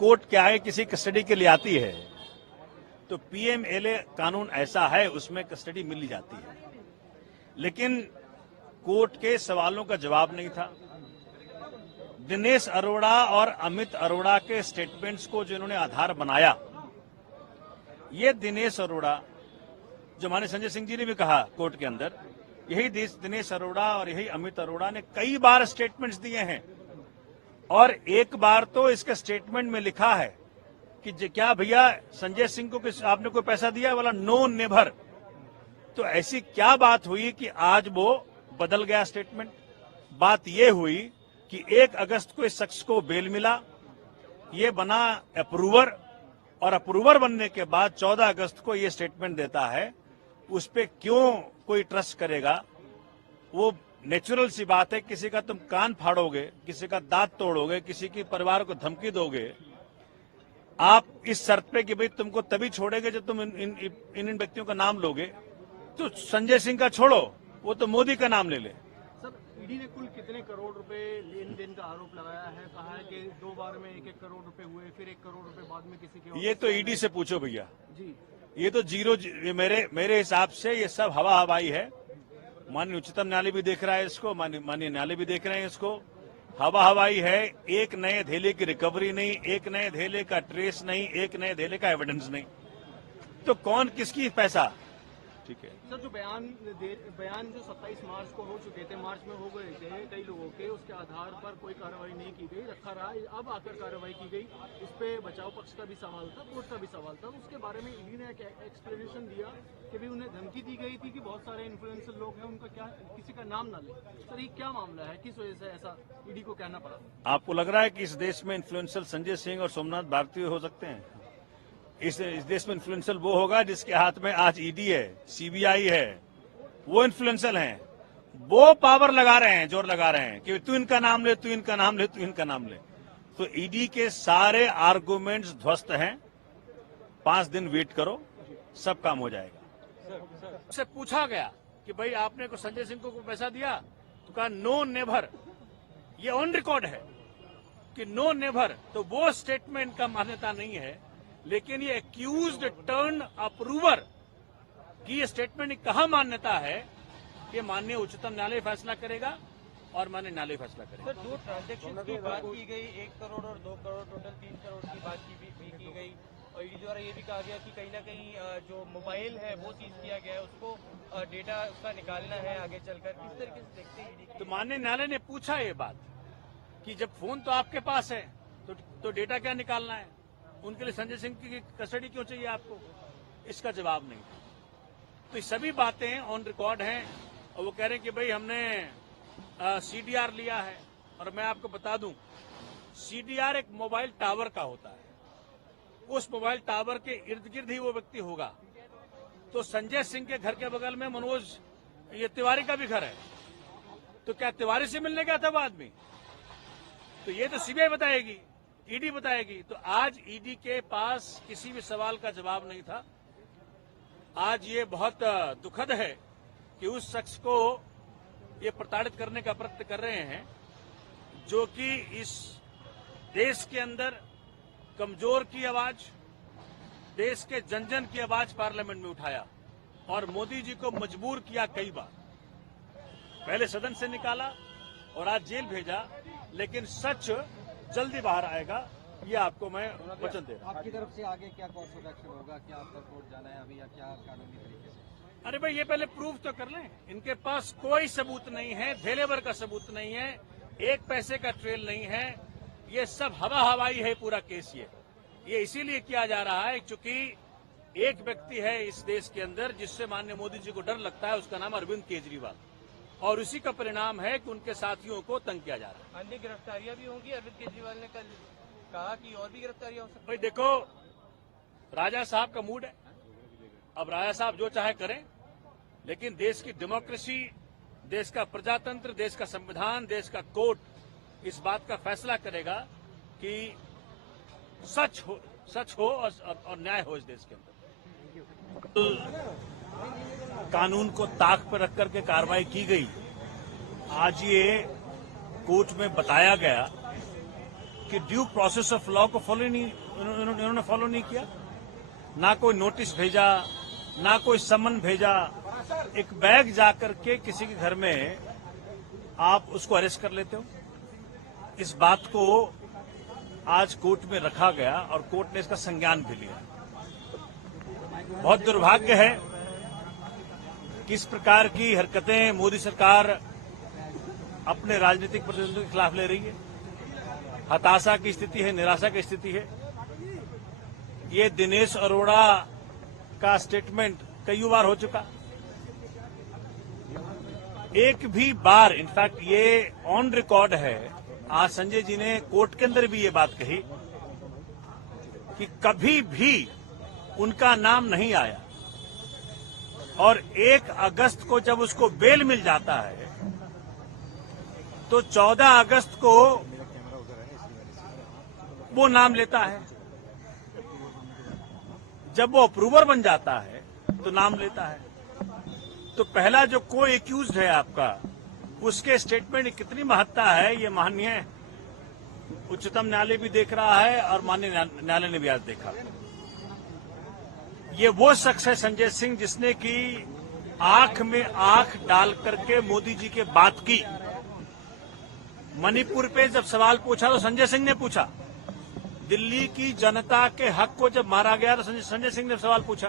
Court के आगे किसी कस्टडी के लिए आती है तो पीएमएलए कानून ऐसा है, उसमें कस्टडी मिल जाती है, लेकिन कोर्ट के सवालों का जवाब नहीं था। दिनेश अरोड़ा और अमित अरोड़ा के स्टेटमेंट्स को जिन्होंने आधार बनाया, ये दिनेश अरोड़ा, जो हमारे संजय सिंह जी ने भी कहा कोर्ट के अंदर, यही दिनेश अरोड़ा और यही अमित अरोड़ा ने कई बार स्टेटमेंट्स दिए हैं। और एक बार तो इसके स्टेटमेंट में लिखा है कि क्या भैया संजय सिंह को आपने कोई पैसा दिया, वाला नो नेवर। तो ऐसी क्या बात हुई कि आज वो बदल गया स्टेटमेंट? बात ये हुई कि 1 अगस्त को इस शख्स को बेल मिला, ये बना अप्रूवर, और अप्रूवर बनने के बाद 14 अगस्त को ये स्टेटमेंट देता है। उस पर क्यों कोई ट्रस्ट करेगा? वो नेचुरल सी बात है, किसी का तुम कान फाड़ोगे, किसी का दांत तोड़ोगे, किसी के परिवार को धमकी दोगे, आप इस शर्त पे कि भाई तुमको तभी छोड़ेंगे जब तुम इन व्यक्तियों का नाम लोगे। तो संजय सिंह का छोड़ो, वो तो मोदी का नाम ले ले। सर, ईडी ने कुल कितने करोड़ रुपए लेन देन का आरोप लगाया है? कहा है कि 2 बार में 1-1 करोड़ रुपए हुए, फिर 1 करोड़ रुपए बाद में किसी के। ये तो ईडी से पूछो भैया जी, ये तो जीरो। मेरे हिसाब से ये सब हवा हवाई है। माननीय उच्चतम न्यायालय भी देख रहा है इसको, माननीय न्यायालय भी देख रहे हैं इसको। हवा हवाई है। एक नए धेले की रिकवरी नहीं, एक नए धेले का ट्रेस नहीं, एक नए धेले का एविडेंस नहीं। तो कौन किसकी पैसा? ठीक है सर, जो बयान जो 27 मार्च को हो चुके थे, मार्च में हो गए थे कई लोगों के, उसके आधार पर कोई कार्रवाई नहीं की गई, रखा रहा। अब आकर कार्रवाई की गई। इस पे बचाव पक्ष का भी सवाल था, कोर्ट का भी सवाल था। उसके बारे में ईडी ने एक्सप्लेनेशन दिया कि भी उन्हें धमकी दी गई थी कि बहुत सारे इन्फ्लुएंसर लोग हैं, उनका क्या किसी का नाम ना ले। सर, ये क्या मामला है? किस वजह से ऐसा ईडी को कहना पड़ा? आपको लग रहा है कि इस देश में इन्फ्लुएंसर संजय सिंह और सोमनाथ भारती हो सकते हैं? इस देश में इन्फ्लुएंसर वो होगा जिसके हाथ में आज ईडी है, सीबीआई है, वो इन्फ्लुएंसर हैं। वो पावर लगा रहे हैं, जोर लगा रहे हैं कि तू इनका नाम ले, तू इनका नाम ले, तू इनका नाम ले। तो ईडी के सारे आर्गुमेंट्स ध्वस्त हैं। 5 दिन वेट करो, सब काम हो जाएगा। उससे पूछा गया कि भाई आपने को संजय सिंह को पैसा दिया, तो कहा नो नेवर। ये ऑन रिकॉर्ड है कि नो नेवर। तो वो स्टेटमेंट का मान्यता नहीं है, लेकिन ये एक्यूज्ड टर्न अप्रूवर की ये स्टेटमेंट कहाँ मान्यता है? ये माननीय उच्चतम न्यायालय फैसला करेगा और माननीय न्यायालय फैसला करेगा। सर, 2 ट्रांजेक्शन की बात की गई, 1 करोड़ और 2 करोड़, टोटल 3 करोड़ की बात की गई। और ईडी द्वारा ये भी कहा गया कि कहीं ना कहीं जो मोबाइल है वो सीज किया गया है, उसको डेटा उसका निकालना है आगे चलकर। किस तरीके से देखते हैं? तो माननीय न्यायालय ने पूछा ये बात कि जब फोन तो आपके पास है तो डेटा क्या निकालना है? उनके लिए संजय सिंह की कस्टडी क्यों चाहिए आपको? इसका जवाब नहीं। तो ये सभी बातें ऑन रिकॉर्ड हैं और वो कह रहे हैं कि भाई हमने सीडीआर लिया है। और मैं आपको बता दूं, सीडीआर एक मोबाइल टावर का होता है। उस मोबाइल टावर के इर्द गिर्द ही वो व्यक्ति होगा। तो संजय सिंह के घर के बगल में मनोज ये तिवारी का भी घर है, तो क्या तिवारी से मिलने गया था वो आदमी? तो ये तो सीबीआई बताएगी, ईडी बताएगी। तो आज ईडी के पास किसी भी सवाल का जवाब नहीं था। आज ये बहुत दुखद है कि उस शख्स को ये प्रताड़ित करने का प्रयत्न कर रहे हैं, जो कि इस देश के अंदर कमजोर की आवाज, देश के जन जन की आवाज पार्लियामेंट में उठाया और मोदी जी को मजबूर किया कई बार। पहले सदन से निकाला और आज जेल भेजा, लेकिन सच जल्दी बाहर आएगा, ये आपको मैं वचन दे रहा हूं। आपकी तरफ से आगे क्या कोर्स ऑफ एक्शन होगा? क्या आपका कोर्ट जाना है अभी या क्या कानूनी तरीके से? अरे भाई, ये पहले प्रूफ तो कर लें। इनके पास कोई सबूत नहीं है, धेलेवर का सबूत नहीं है, 1 पैसे का ट्रेल नहीं है। ये सब हवा हवाई है पूरा केस। ये इसीलिए किया जा रहा है क्योंकि एक व्यक्ति है इस देश के अंदर जिससे माननीय मोदी जी को डर लगता है, उसका नाम अरविंद केजरीवाल। और उसी का परिणाम है कि उनके साथियों को तंग किया जा रहा है। अन्य गिरफ्तारियां भी होंगी? अरविंद केजरीवाल ने कल कहा कि और भी गिरफ्तारियां हो सकती। भाई देखो, राजा साहब का मूड है, अब राजा साहब जो चाहे करें, लेकिन देश की डेमोक्रेसी, देश का प्रजातंत्र, देश का संविधान, देश का कोर्ट इस बात का फैसला करेगा कि सच हो और न्याय हो इस देश के अंदर। कानून को ताक पर रख करके कार्रवाई की गई। आज ये कोर्ट में बताया गया कि ड्यू प्रोसेस ऑफ लॉ को फॉलो नहीं, उन्होंने फॉलो नहीं किया। ना कोई नोटिस भेजा, ना कोई समन भेजा। एक बैग जाकर के किसी के घर में आप उसको अरेस्ट कर लेते हो। इस बात को आज कोर्ट में रखा गया और कोर्ट ने इसका संज्ञान भी लिया। बहुत दुर्भाग्य है कि इस प्रकार की हरकतें मोदी सरकार अपने राजनीतिक प्रतिद्वंदियों के खिलाफ ले रही है। हताशा की स्थिति है, निराशा की स्थिति है। ये दिनेश अरोड़ा का स्टेटमेंट कई बार हो चुका। एक भी बार, इनफैक्ट ये ऑन रिकॉर्ड है, आज संजय जी ने कोर्ट के अंदर भी ये बात कही कि कभी भी उनका नाम नहीं आया। और 1 अगस्त को जब उसको बेल मिल जाता है तो 14 अगस्त को वो नाम लेता है। जब वो अप्रूवर बन जाता है तो नाम लेता है। तो पहला जो कोई एक्यूज्ड है आपका, उसके स्टेटमेंट की कितनी महत्ता है ये माननीय उच्चतम न्यायालय भी देख रहा है और माननीय न्यायालय ने भी आज देखा। ये वो शख्स है संजय सिंह जिसने की आंख में आंख डाल करके मोदी जी के बात की। मणिपुर पे जब सवाल पूछा तो संजय सिंह ने पूछा। दिल्ली की जनता के हक को जब मारा गया तो संजय सिंह ने सवाल पूछा।